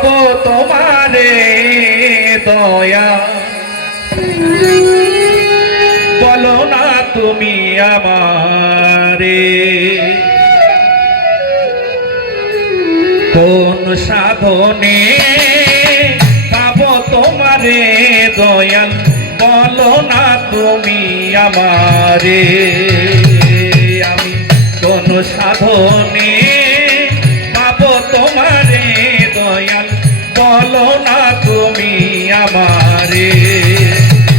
পাবো তোমারে দয়া বলো না তুমি আমারে কোন সাধনে পাবো তোমারে দয়াল বলো না তুমি আমারে আমি কোন সাধনে পাবো তোমারে দয়াল বলো না তুমি আমারে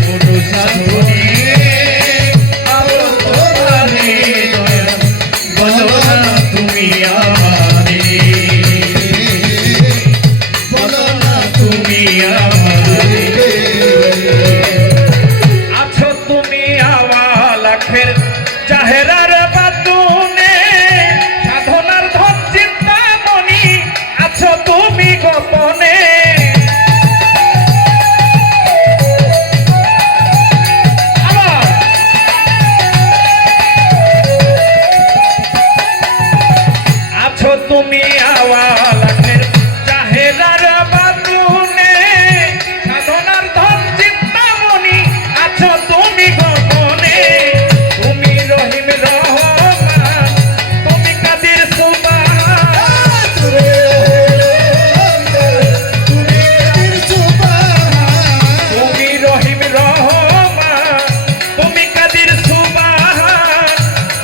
কোন সাধনে পাবো তোমারে দয়াল বলো না তুমি আমারে বলো না তুমি আমারে আছো তুমি আমার লাখের চাহেরার বাতুনে সাধনার ধন চিন্তামণি আছো তুমি গোপনে আছো তুমি আমার লাখের চাহেরার বাতুনে সাধনার ধন চিন্তামণি আছো তুমি গোপনে তুমি রহিম রহমান তুমি কাদির সুবহান তুমি রহিম রহমান তুমি কাদির সুবহান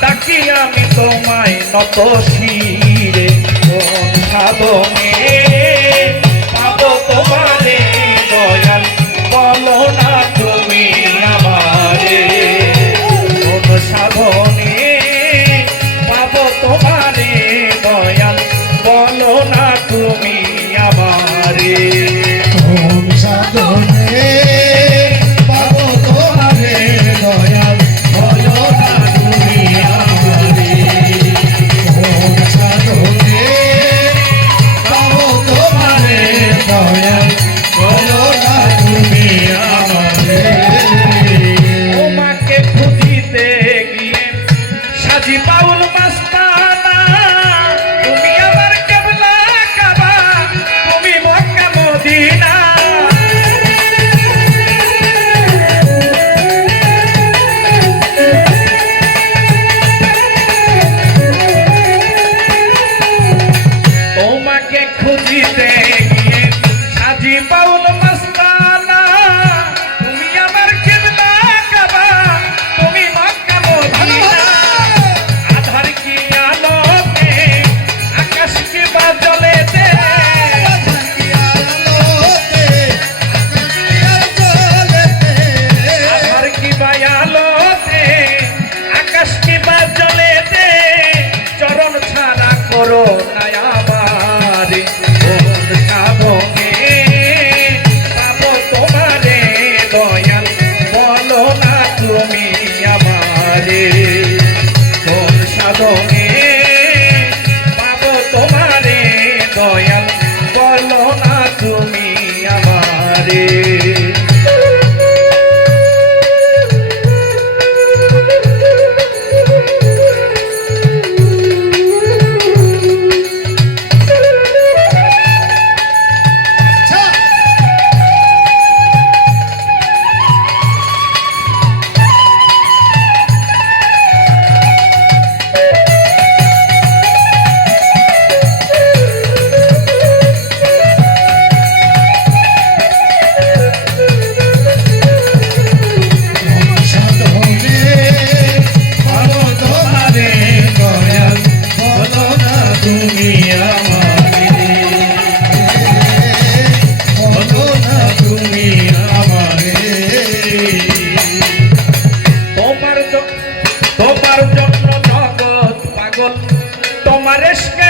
তাকি আমি তোমায় নত শিরে কোন সাধনে পাবো তোমারে দয়াল বলো না তুমি আমারে কোন সাধনে পাবো তোমারে দয়াল বলো না তুমি আমারে কোন সাধনে পাবো তোমারে দয়াল বলো না তুমি আমারে কোন সাধনে পাবো তোমারে দয়াল বলো না তুমি আমারে তোমাকে খুঁজিতে গিয়ে সাজি পাউল মাস্তানা তুমি আমার কেবলা কাবা তুমি মক্কা মদিনা তোমাকে খুঁজিতে গিয়ে সাজি পাউল মাস্তানা তুমি আমার কেবলা কাবা তুমি মক্কা মদিনা আধার কি আলোকে আকাশ কি বা জ্বলেতে আধার কি বা আলোতে আকাশ কি বা জ্বলেতে চরণ ছাড়া করো না আমারে কোন সাধনে পাবো তোমারে দয়াল বলো না তুমি আমারে কোন সাধনে পাবো তোমারে দয়াল বলো না তুমি আমারে তোমার জন্য জগৎ পাগল তোমার এসকে